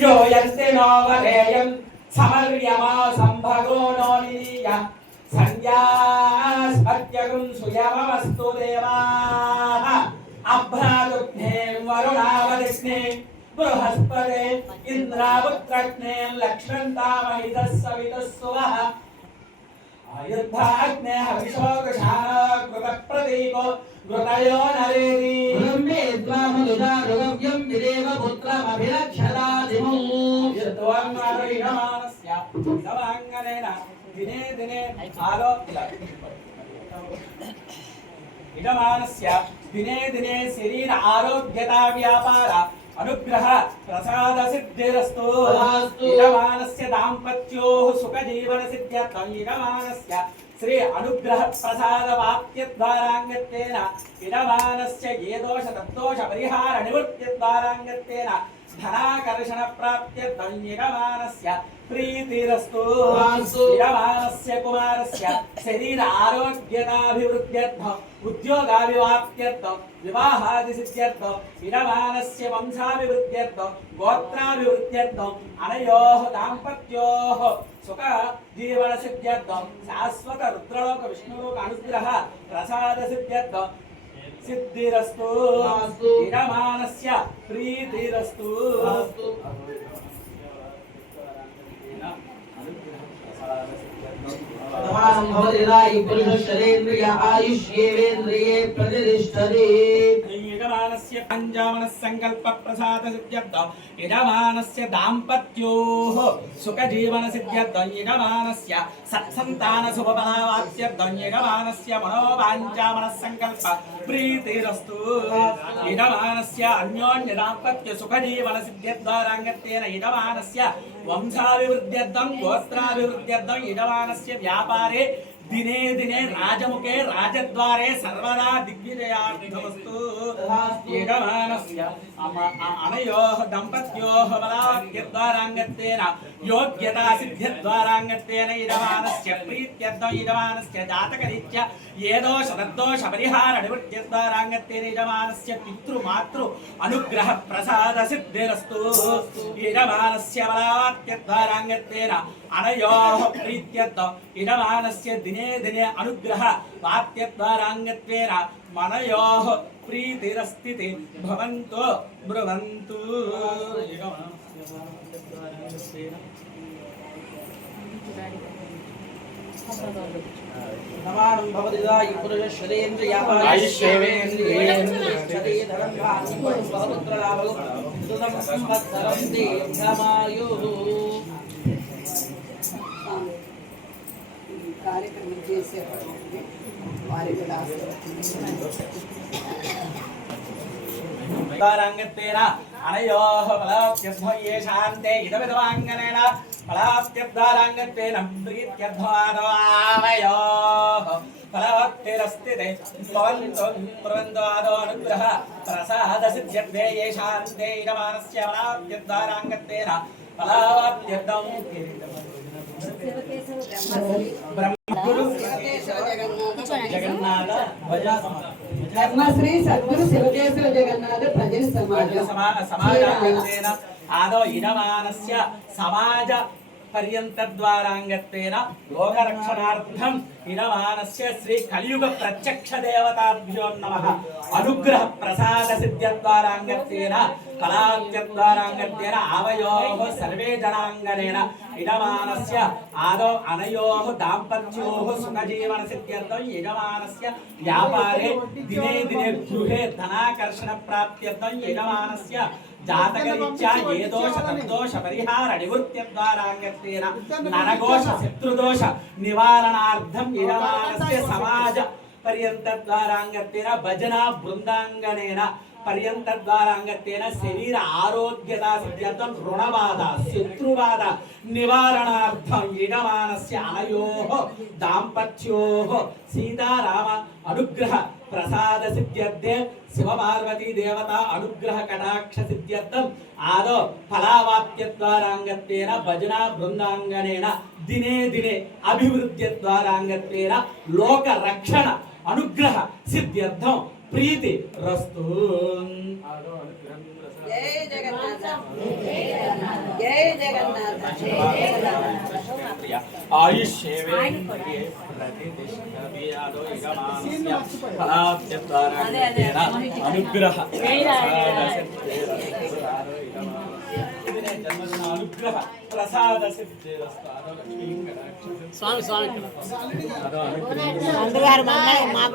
यो यस्ते no वरेयं समर्यमासम्भगो no निनीय संज्ञास्पत्यगुं सुयमवस्तु देवाः। अभ्रातुभ्यें वरुणावदिग्ने बृहस्पते इन्द्रावुत्रग्ने लक्ष्मन्तामहितः सवितः सुवः। आयुद्धाग्ने हविषो कृशाः कृतप्रदीपो घृतयो नरेरी। ब्रह्मेद्वामनुदारुगव्यं विदेव पुत्रमभिरक्षरादिमौ यद्वाङ्गारयमानस्य इदवाङ्गनेन दिने दिने आलो इदमानस्य दिने दिने शरीर आरोग्यता व्यापार అనుగ్రహ ప్రసాద సిద్ధిరస్తు దాంపత్యో సుఖ జీవన సిద్ధ్యర్థం శ్రీ అనుగ్రహ ప్రసాద వాప్యద్వారాంగత్యేన యజమానస్య ఏ దోష తద్దోష పరిహార నివృత్తి నివృత్తిద్వారాంగత్యేన. ధనాకర్షణ ప్రాప్త్య ధన్యగమానస్య ప్రీతిరస్తు శ్రీరమానస్య కుమారస్య శరీర ఆరోగ్యతాభివృద్ధ్యర్థం ఉద్యోగాభివాప్త్యర్థం వివాహాది సిద్ధ్యర్థం విరమానస్య వంశాభివృద్ధ్యర్థం గోత్రాభివృద్ధ్యర్థం అనయోః దాంపత్యోః సుఖ జీవన సిద్ధ్యర్థం శాశ్వత రుద్రలోక విష్ణులోక అనుగ్రహ ప్రసాద సిద్ధ్యర్థం సిద్ధిరస్తు. నిరమానస్య ప్రీతిరస్తు. ఆయుష్యేంద్రియ ఆయుష్యేంద్రియే ప్రతిష్టరే. యజమానస్య పంజామన సంకల్ప ప్రసాద సిద్ధ్యర్థం యజమానస్య దాంపత్యోః సుఖ జీవన సిద్ధ్యర్థం యజమానస్య సత్సంతాన శుభఫలవాప్త్యర్థం యజమానస్య మనోవాంఛామన సంకల్ప ప్రీతిరస్తు యజమానస్య అన్యోన్య దాంపత్య సుఖ జీవన సిద్ధ్యద్వారాంగత్యేన వంశాభివృద్ధ్యర్థం గోత్రాభివృద్ధ్యర్థం యజమానస్య వ్యాపారే దినే దినే రాజముఖే రాజద్వారే సర్వదా దిగ్విజయార్థమస్తు అనయో దంపత్యో బలావాక్యద్వారాంగత్వేన యోగ్యతా సిద్ధ్యద్వారాంగత్వేన ఇదమానస్య ప్రీత్యర్థం ఇదమానస్య జాతకరీత్య ఏదో శతద్దోష పరిహార నివృత్యద్వారాంగత్వేన ఇదమానస్య పితృమాతృ అనుగ్రహ ప్రసాద సిద్ధిరస్తు ఇదమానస్య బలావాక్యద్వారాంగత్వేన అనయో ప్రీత్యర్థం ఇదమానస్య దిన सिद्धिरस्तु यजमानस्य बलात्यद्वाराङ्गत्वेन अनयोः प्रीत्यर्थं यजमानस्य दिने दिने अनुग्रह वाक्यद्वाराङ्गत्वेन मनयोः प्रीतिरस्तिति भवन्तो ब्रुवन्तु समानं भवदिदायि पुरुषशरेन्द्रिय आयुष्येवेन्द्रिये प्रतिष्ठते धनं धान्यं बहुपुत्रलाभो सुतं संवत्सरं दीर्घमायुः కార్యక్రమం చేసేవారు వారి కూడా ఆశీర్వదించారు అనయోః బలాభ్యర్థోయే శాంతే ఇదమిదవాంగనేన బలాభ్యర్థారాంగత్వేన ప్రీత్యర్థమాదవాలయోః ఫలవక్తిరస్తితే భవంతోన్వందోదో అనుగ్రహ ప్రసాద సిద్ధ్యర్థే ఏ శాంతే బ్రహ్మశ్రీ సద్గురు శివకేశ్వర జగన్నాథ ప్రజల సమాజ ఆదో ఇదమానస్య సమాజ పర్యంతద్వారాంగత్వేన లోకరక్షణార్థం ఇదమానస్య శ్రీ కలియుగ ప్రత్యక్ష దేవతాభ్యో నమ అనుగ్రహ ప్రసాద సిద్ధ్యద్వారాంగత్వేన కళాద్యద్వారాంగత్వేన ఆవయో సర్వే జనాంగనేన ఇడమానస్య ఆదో అనయో దాంపత్యో సుఖజీవన సిద్ధ్యర్థం యజమానస్య వ్యాపారే దినే దినే గృహే ధనాకర్షణ ప్రాప్త్యర్థం యజమానస్య జాతకరీత్యా ఏ దోష తద్దోష పరిహార నివృత్త్యద్వారాంగత్వేన నరఘోష శత్రుదోష నివారణార్థం యజమానస్య సమాజ పర్యంతద్వారాంగత్వేన భజన బృందాంగనేన. పర్యంతద్వారాంగత్వేన శరీర ఆరోగ్యత సిద్ధ్యర్థం రుణబాధ శత్రుబాధ నివారణార్థం యజమానస్య అనయో దాంపత్యో. సీతారామ అనుగ్రహ ప్రసాద సిద్ధ్యర్థే. శివపార్వతీ దేవత అనుగ్రహ కటాక్ష సిద్ధ్యర్థం. ఆదో ఫలావాప్యద్వారాంగత్వేన భజన బృందాంగనేన. దినే దినే అభివృద్ధ్యద్వారాంగత్వేన లోక రక్షణ అనుగ్రహ సిద్ధ్యర్థం ప్రీతి రస్తు. అనుగ్రహ జన్మదిన అనుగ్రహ ప్రసాద సిద్ధిరస్తాదో లక్ష్మీం కటాక్ష స్వామి స్వామి మాకు